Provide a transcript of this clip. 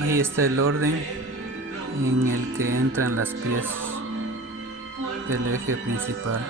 Ahí está el orden en el que entran las piezas del eje principal.